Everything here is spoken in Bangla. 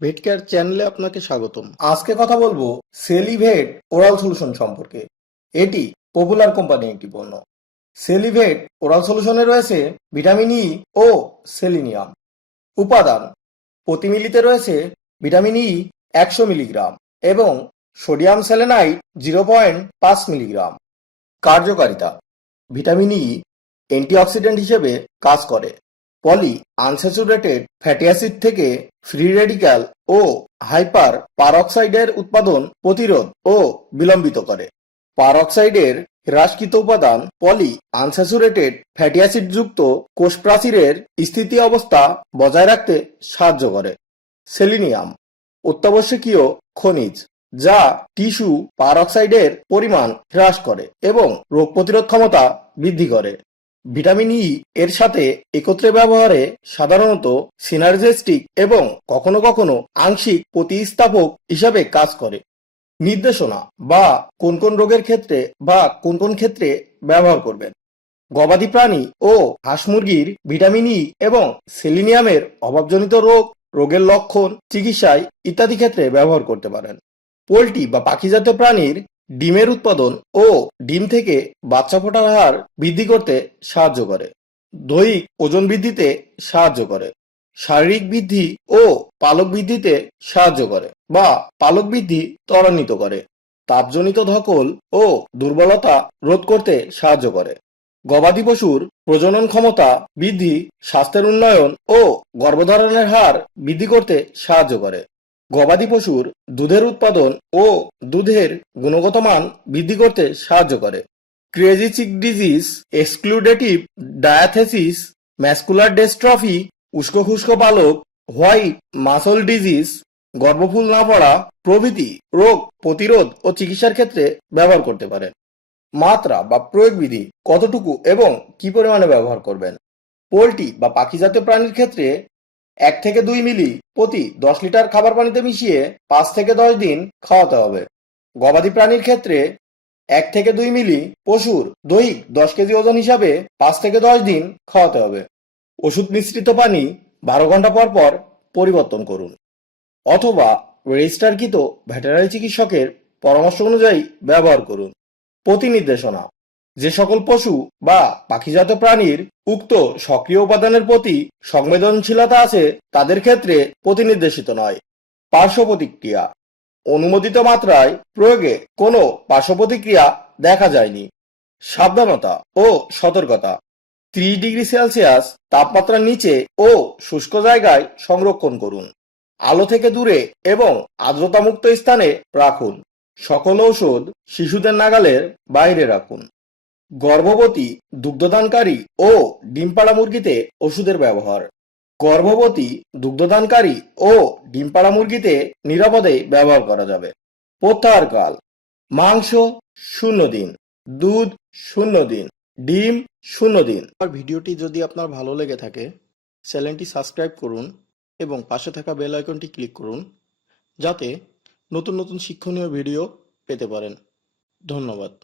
ভেটকেয়ার চ্যানেলে আপনাকে স্বাগতম। আজকে কথা বলব সেলিভেট ওরাল সলিউশন সম্পর্কে। এটি পপুলার কোম্পানির একটি পণ্য। সেলিভেট ওরাল সলিউশনে রয়েছে ভিটামিন ই ও সেলিনিয়াম উপাদান, প্রতি মিলিতে রয়েছে ভিটামিন ই একশো মিলিগ্রাম এবং সোডিয়াম সেলেনাইট জিরো পয়েন্ট পাঁচ মিলিগ্রাম। কার্যকারিতা ভিটামিন ই অ্যান্টিঅক্সিডেন্ট হিসেবে কাজ করে। পলি আনস্যাচুরেটেড ফ্যাটি অ্যাসিড থেকে ফ্রি রেডিক্যাল ও হাইপার পারঅক্সাইডের উৎপাদন প্রতিরোধ ও বিলম্বিত করে। পারঅক্সাইডের হ্রাসকৃত উপাদান পলি আনস্যাচুরেটেড ফ্যাটি অ্যাসিড যুক্ত কোষ প্রাচীরের স্থিতি অবস্থা বজায় রাখতে সাহায্য করে। সেলিনিয়াম, অত্যাবশ্যকীয় খনিজ, যা টিস্যু পারঅক্সাইডের পরিমাণ হ্রাস করে এবং রোগ প্রতিরোধ ক্ষমতা বৃদ্ধি করে। ভিটামিন ই এর সাথে একত্রে ব্যবহারে সাধারণত সিনার্জেস্টিক এবং কখনো কখনো আংশিক প্রতিস্থাপক হিসাবে কাজ করে। নির্দেশনা বা কোন কোন রোগের ক্ষেত্রে বা কোন কোন ক্ষেত্রে ব্যবহার করবেন। গবাদি প্রাণী ও হাঁস মুরগির ভিটামিন ই এবং সেলিনিয়ামের অভাবজনিত রোগ, রোগের লক্ষণ, চিকিৎসায় ইত্যাদি ক্ষেত্রে ব্যবহার করতে পারেন। পোলট্রি বা পাখিজাত প্রাণীর ডিমের উৎপাদন ও ডিম থেকে বাচ্চা ফোটার হার বৃদ্ধি করতে সাহায্য করে। দৈহিক ওজন বৃদ্ধিতে সাহায্য করে। শারীরিক বৃদ্ধি ও পালক বৃদ্ধিতে সাহায্য করে বা পালক বৃদ্ধি ত্বরান্বিত করে। তাপজনিত ধকল ও দুর্বলতা রোধ করতে সাহায্য করে। গবাদি পশুর প্রজনন ক্ষমতা বৃদ্ধি, স্বাস্থ্যের উন্নয়ন ও গর্ভধারণের হার বৃদ্ধি করতে সাহায্য করে। গবাদি পশুর দুধের উৎপাদন ও দুধের গুণগত মান বৃদ্ধি করতে সাহায্য করে। Crazy chick disease exudative diathesis muscular dystrophy উস্কো খুস্কো পালক হোয়াইট মাসল ডিজিজ গর্ভফুল না পড়া প্রভৃতি রোগ প্রতিরোধ ও চিকিৎসার ক্ষেত্রে ব্যবহার করতে পারেন। মাত্রা বা প্রয়োগ বিধি কতটুকু এবং কি পরিমাণে ব্যবহার করবেন? পোলট্রি বা পাখি জাতীয় প্রাণীর ক্ষেত্রে এক থেকে দুই মিলি প্রতি দশ লিটার খাবার পানিতে মিশিয়ে পাঁচ থেকে দশ দিন খাওয়াতে হবে। গবাদি প্রাণীর ক্ষেত্রে এক থেকে দুই মিলি পশুর দৈহিক দশ কেজি ওজন হিসাবে পাঁচ থেকে দশ দিন খাওয়াতে হবে। ওষুধ মিশ্রিত পানি বারো ঘণ্টা পর পর পরিবর্তন করুন। অথবা রেজিস্টারকৃত ভেটেরিনারি চিকিৎসকের পরামর্শ অনুযায়ী ব্যবহার করুন। প্রতি নির্দেশনা যে সকল পশু বা পাখিজাত প্রাণীর উক্ত সক্রিয় উপাদানের প্রতি সংবেদনশীলতা আছে, তাদের ক্ষেত্রে প্রতিনির্দেশিত নয়। পার্শ্ব প্রতিক্রিয়া। অনুমোদিত মাত্রায় প্রয়োগে কোনো পার্শ্ব প্রতিক্রিয়া দেখা যায়নি। সাবধানতা ও সতর্কতা। ত্রিশ ডিগ্রি সেলসিয়াস তাপমাত্রার নিচে ও শুষ্ক জায়গায় সংরক্ষণ করুন। আলো থেকে দূরে এবং আর্দ্রতামুক্ত স্থানে রাখুন। সকল ঔষধ শিশুদের নাগালের বাইরে রাখুন। গর্ভবতী, দুগ্ধদানকারী ও ডিম পাড়া মুরগিতে ওষুধের ব্যবহার। গর্ভবতী, দুগ্ধদানকারী ও ডিম পাড়া মুরগিতে নিরাপদে ব্যবহার করা যাবে। প্রত্যাহারকাল মাংস শূন্য দিন, দুধ শূন্য দিন, ডিম শূন্য দিন। আর ভিডিওটি যদি আপনার ভালো লেগে থাকে, চ্যানেলটি সাবস্ক্রাইব করুন এবং পাশে থাকা বেল আইকনটি ক্লিক করুন, যাতে নতুন নতুন শিক্ষণীয় ভিডিও পেতে পারেন। ধন্যবাদ।